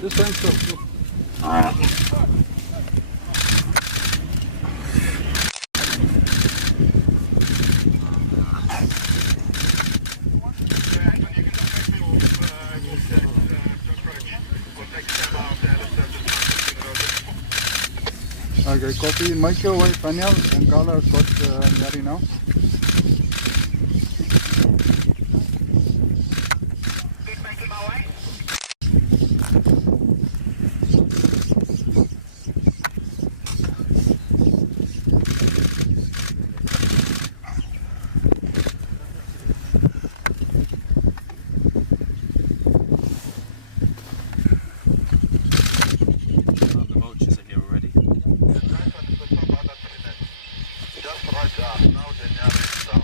Just stand still. Okay, copy. Make your way, Daniel. And Gala's got Yari now. The vultures are here already. Just right now, the Yari is down.